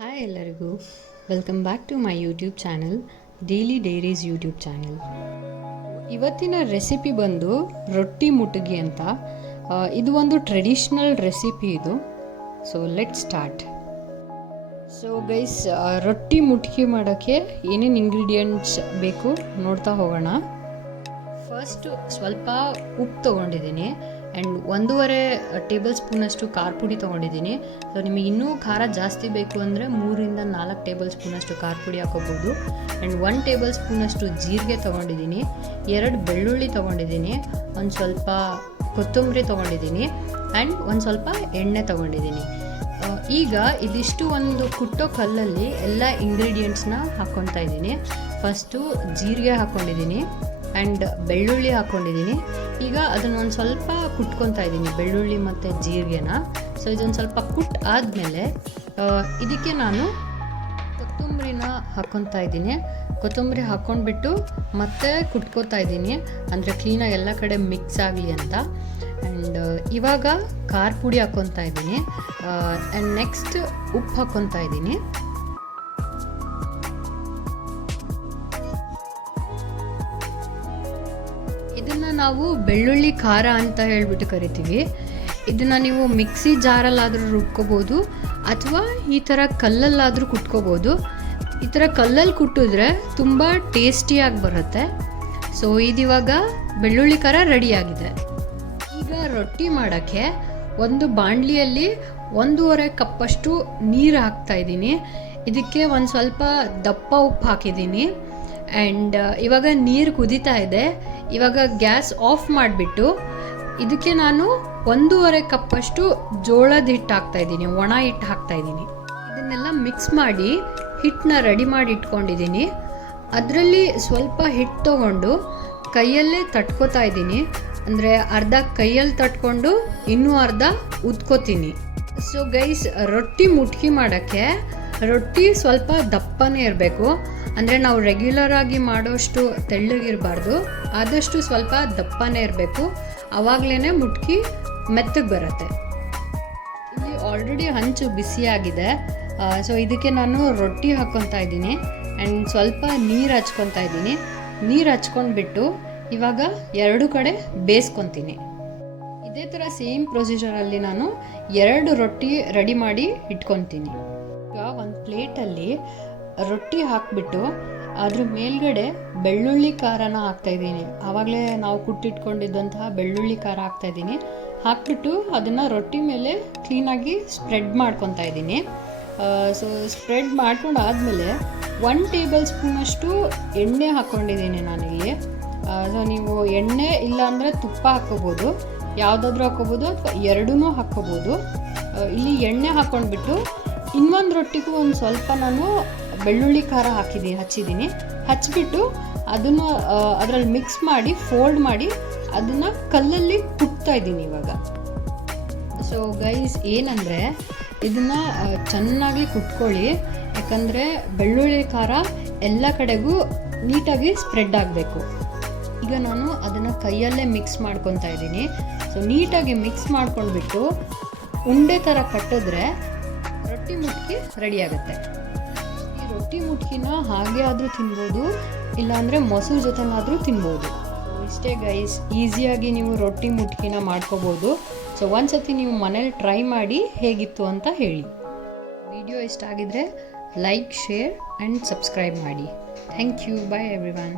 Hi ಎಲ್ಲರಿಗೂ, welcome back to my YouTube channel daily diaries YouTube channel. ಇವತ್ತಿನ recipe ಬಂದು ರೊಟ್ಟಿ ಮುಟಗಿ ಅಂತ. ಇದು ಒಂದು ಟ್ರೆಡಿಷ್ನಲ್ ರೆಸಿಪಿ ಇದು. So let start. So guys, ರೊಟ್ಟಿ ಮುಟಗಿ ಮಾಡೋಕ್ಕೆ ಏನೇನು ಇಂಗ್ರೀಡಿಯೆಂಟ್ಸ್ ಬೇಕು ನೋಡ್ತಾ ಹೋಗೋಣ. ಫಸ್ಟು ಸ್ವಲ್ಪ ಉಪ್ಪು ತೊಗೊಂಡಿದ್ದೀನಿ ಆ್ಯಂಡ್ 1.5 ಟೇಬಲ್ ಸ್ಪೂನಷ್ಟು ಖಾರ ಪುಡಿ ತೊಗೊಂಡಿದ್ದೀನಿ. ಸೊ ನಿಮಗೆ ಇನ್ನೂ ಖಾರ ಜಾಸ್ತಿ ಬೇಕು ಅಂದರೆ 3-4 ಟೇಬಲ್ ಸ್ಪೂನಷ್ಟು ಖಾರ ಪುಡಿ ಹಾಕೋಬೋದು. ಆ್ಯಂಡ್ 1 ಟೇಬಲ್ ಸ್ಪೂನಷ್ಟು ಜೀರಿಗೆ ತೊಗೊಂಡಿದ್ದೀನಿ, 2 ಬೆಳ್ಳುಳ್ಳಿ ತೊಗೊಂಡಿದ್ದೀನಿ, ಒಂದು ಸ್ವಲ್ಪ ಕೊತ್ತಂಬರಿ ತೊಗೊಂಡಿದ್ದೀನಿ ಆ್ಯಂಡ್ ಒಂದು ಸ್ವಲ್ಪ ಎಣ್ಣೆ ತೊಗೊಂಡಿದ್ದೀನಿ. ಈಗ ಇದಿಷ್ಟು ಒಂದು ಕುಟ್ಟೋ ಕಲ್ಲಲ್ಲಿ ಎಲ್ಲ ಇಂಗ್ರೀಡಿಯೆಂಟ್ಸ್ನ ಹಾಕ್ಕೊತಾ ಇದ್ದೀನಿ. ಫಸ್ಟು ಜೀರಿಗೆ ಹಾಕ್ಕೊಂಡಿದ್ದೀನಿ ಆ್ಯಂಡ್ ಬೆಳ್ಳುಳ್ಳಿ ಹಾಕ್ಕೊಂಡಿದ್ದೀನಿ. ಈಗ ಅದನ್ನೊಂದು ಸ್ವಲ್ಪ ಕುಟ್ಕೊತಾ ಇದ್ದೀನಿ, ಬೆಳ್ಳುಳ್ಳಿ ಮತ್ತು ಜೀರಿಗೆನ. ಸೊ ಇದೊಂದು ಸ್ವಲ್ಪ ಆದಮೇಲೆ ಇದಕ್ಕೆ ನಾನು ಕೊತ್ತಂಬರಿನ ಹಾಕ್ಕೊತಾ ಇದ್ದೀನಿ. ಕೊತ್ತಂಬರಿ ಹಾಕ್ಕೊಂಡ್ಬಿಟ್ಟು ಮತ್ತೆ ಕುಟ್ಕೋತಾ ಇದ್ದೀನಿ, ಅಂದರೆ ಕ್ಲೀನಾಗಿ ಎಲ್ಲ ಕಡೆ ಮಿಕ್ಸ್ ಆಗಲಿ ಅಂತ. ಆ್ಯಂಡ್ ಇವಾಗ ಖಾರ ಪುಡಿ ಹಾಕ್ಕೊತಾ ಇದ್ದೀನಿ ಆ್ಯಂಡ್ ನೆಕ್ಸ್ಟ್ ಉಪ್ಪು ಹಾಕ್ಕೊತಾ ಇದ್ದೀನಿ. ಇದನ್ನು ನಾವು ಬೆಳ್ಳುಳ್ಳಿ ಖಾರ ಅಂತ ಹೇಳಿಬಿಟ್ಟು ಕರಿತೀವಿ. ಇದನ್ನು ನೀವು ಮಿಕ್ಸಿ ಜಾರಲ್ಲಾದರೂ ರುಬ್ಕೋಬೋದು ಅಥವಾ ಈ ಥರ ಕಲ್ಲಲ್ಲಾದರೂ ಕುಟ್ಕೋಬೋದು. ಈ ಥರ ಕಲ್ಲಲ್ಲಿ ಕುಟ್ಟಿದ್ರೆ ತುಂಬ ಟೇಸ್ಟಿಯಾಗಿ ಬರುತ್ತೆ. ಸೊ ಇದಿವಾಗ ಬೆಳ್ಳುಳ್ಳಿ ಖಾರ ರೆಡಿಯಾಗಿದೆ. ಈಗ ರೊಟ್ಟಿ ಮಾಡೋಕ್ಕೆ ಒಂದು ಬಾಣಲಿಯಲ್ಲಿ 1.5 ಕಪ್ಪಷ್ಟು ನೀರು ಹಾಕ್ತಾಯಿದ್ದೀನಿ. ಇದಕ್ಕೆ ಒಂದು ಸ್ವಲ್ಪ ದಪ್ಪ ಉಪ್ಪು ಹಾಕಿದ್ದೀನಿ ಆ್ಯಂಡ್ ಇವಾಗ ನೀರು ಕುದೀತಾ ಇದೆ. ಇವಾಗ ಗ್ಯಾಸ್ ಆಫ್ ಮಾಡಿಬಿಟ್ಟು ಇದಕ್ಕೆ ನಾನು 1.5 ಕಪ್ಪಷ್ಟು ಜೋಳದ ಹಿಟ್ಟು ಹಾಕ್ತಾಯಿದ್ದೀನಿ, ಒಣ ಹಿಟ್ಟು ಹಾಕ್ತಾಯಿದ್ದೀನಿ. ಇದನ್ನೆಲ್ಲ ಮಿಕ್ಸ್ ಮಾಡಿ ಹಿಟ್ಟನ್ನ ರೆಡಿ ಮಾಡಿ ಇಟ್ಕೊಂಡಿದ್ದೀನಿ. ಅದರಲ್ಲಿ ಸ್ವಲ್ಪ ಹಿಟ್ಟು ತೊಗೊಂಡು ಕೈಯಲ್ಲೇ ತಟ್ಕೋತಾ ಇದ್ದೀನಿ, ಅಂದರೆ ಅರ್ಧ ಕೈಯಲ್ಲಿ ತಟ್ಕೊಂಡು ಇನ್ನೂ ಅರ್ಧ ಉದ್ಕೋತೀನಿ. ಸೊ ಗೈಸ್, ರೊಟ್ಟಿ ಮುಟ್ಕಿ ಮಾಡೋಕ್ಕೆ ರೊಟ್ಟಿ ಸ್ವಲ್ಪ ದಪ್ಪನೇ ಇರಬೇಕು. ಅಂದರೆ ನಾವು ರೆಗ್ಯುಲರ್ ಆಗಿ ಮಾಡೋಷ್ಟು ತೆಳ್ಳಗಿರಬಾರ್ದು, ಆದಷ್ಟು ಸ್ವಲ್ಪ ದಪ್ಪನೇ ಇರಬೇಕು. ಆವಾಗಲೇ ಮುಟ್ಕಿ ಮೆತ್ತಗೆ ಬರುತ್ತೆ. ಇಲ್ಲಿ ಆಲ್ರೆಡಿ ಹಂಚು ಬಿಸಿಯಾಗಿದೆ. ಸೊ ಇದಕ್ಕೆ ನಾನು ರೊಟ್ಟಿ ಹಾಕ್ಕೊತಾ ಇದ್ದೀನಿ ಆ್ಯಂಡ್ ಸ್ವಲ್ಪ ನೀರು ಹಚ್ಕೊತಾ ಇದ್ದೀನಿ. ನೀರು ಹಚ್ಕೊಂಡ್ಬಿಟ್ಟು ಇವಾಗ 2 ಕಡೆ ಬೇಯಿಸ್ಕೊತೀನಿ. ಇದೇ ಥರ ಸೇಮ್ ಪ್ರೊಸೀಜರಲ್ಲಿ ನಾನು 2 ರೊಟ್ಟಿ ರೆಡಿ ಮಾಡಿ ಇಟ್ಕೊತೀನಿ. ಈಗ ಒಂದು ಪ್ಲೇಟಲ್ಲಿ ರೊಟ್ಟಿ ಹಾಕಿಬಿಟ್ಟು ಅದ್ರ ಮೇಲ್ಗಡೆ ಬೆಳ್ಳುಳ್ಳಿ ಖಾರನ ಹಾಕ್ತಾಯಿದ್ದೀನಿ. ಆವಾಗಲೇ ನಾವು ಕುಟ್ಟಿಟ್ಕೊಂಡಿದ್ದಂತಹ ಬೆಳ್ಳುಳ್ಳಿ ಖಾರ ಹಾಕ್ತಾಯಿದ್ದೀನಿ. ಹಾಕ್ಬಿಟ್ಟು ಅದನ್ನು ರೊಟ್ಟಿ ಮೇಲೆ ಕ್ಲೀನಾಗಿ ಸ್ಪ್ರೆಡ್ ಮಾಡ್ಕೊತಾ ಇದ್ದೀನಿ. ಸೊ ಸ್ಪ್ರೆಡ್ ಮಾಡ್ಕೊಂಡು ಆದಮೇಲೆ 1 ಟೇಬಲ್ ಸ್ಪೂನಷ್ಟು ಎಣ್ಣೆ ಹಾಕ್ಕೊಂಡಿದ್ದೀನಿ ನಾನಿಲ್ಲಿ. ಸೊ ನೀವು ಎಣ್ಣೆ ಇಲ್ಲಾಂದರೆ ತುಪ್ಪ ಹಾಕ್ಕೋಬೋದು, ಯಾವುದಾದ್ರೂ ಹಾಕ್ಕೋಬೋದು ಅಥವಾ ಎರಡೂ ಹಾಕ್ಕೋಬೋದು. ಇಲ್ಲಿ ಎಣ್ಣೆ ಹಾಕ್ಕೊಂಡ್ಬಿಟ್ಟು ಇನ್ನೊಂದು ರೊಟ್ಟಿಗೂ ಒಂದು ಸ್ವಲ್ಪ ನಾನು ಬೆಳ್ಳುಳ್ಳಿ ಖಾರ ಹಚ್ಚಿಬಿಟ್ಟು ಅದನ್ನು ಅದರಲ್ಲಿ ಮಿಕ್ಸ್ ಮಾಡಿ ಫೋಲ್ಡ್ ಮಾಡಿ ಅದನ್ನು ಕಲ್ಲಲ್ಲಿ ಕುಟ್ತಾ ಇದ್ದೀನಿ ಇವಾಗ. ಸೊ ಗೈಸ್, ಏನಂದರೆ ಇದನ್ನು ಚೆನ್ನಾಗಿ ಕುಟ್ಕೊಳ್ಳಿ, ಯಾಕಂದರೆ ಬೆಳ್ಳುಳ್ಳಿ ಖಾರ ಎಲ್ಲ ಕಡೆಗೂ ನೀಟಾಗಿ ಸ್ಪ್ರೆಡ್ ಆಗಬೇಕು. ಈಗ ನಾನು ಅದನ್ನು ಕೈಯಲ್ಲೇ ಮಿಕ್ಸ್ ಮಾಡ್ಕೊತಾ ಇದ್ದೀನಿ. ಸೊ ನೀಟಾಗಿ ಮಿಕ್ಸ್ ಮಾಡ್ಕೊಂಡ್ಬಿಟ್ಟು ಉಂಡೆ ಥರ ಕಟ್ಟಿದ್ರೆ ರೊಟ್ಟಿ ಮುಟ್ಕಿ ರೆಡಿ ಆಗುತ್ತೆ. ಈ ರೊಟ್ಟಿ ಮುಟ್ಕಿನ ಹಾಗೆ ಆದರೂ ತಿನ್ಬೋದು, ಇಲ್ಲಾಂದರೆ ಮೊಸರು ಜೊತೆನಾದರೂ ತಿನ್ಬೋದು. ಇಷ್ಟೇ ಗೈಸ್, ಈಸಿಯಾಗಿ ನೀವು ರೊಟ್ಟಿ ಮುಟ್ಕಿನ ಮಾಡ್ಕೋಬೋದು. ಸೊ ಒಂದ್ಸತಿ ನೀವು ಮನೇಲಿ ಟ್ರೈ ಮಾಡಿ ಹೇಗಿತ್ತು ಅಂತ ಹೇಳಿ. ವಿಡಿಯೋ ಇಷ್ಟ ಆಗಿದ್ರೆ ಲೈಕ್, ಶೇರ್ ಆ್ಯಂಡ್ ಸಬ್ಸ್ಕ್ರೈಬ್ ಮಾಡಿ. Thank you. Bye everyone.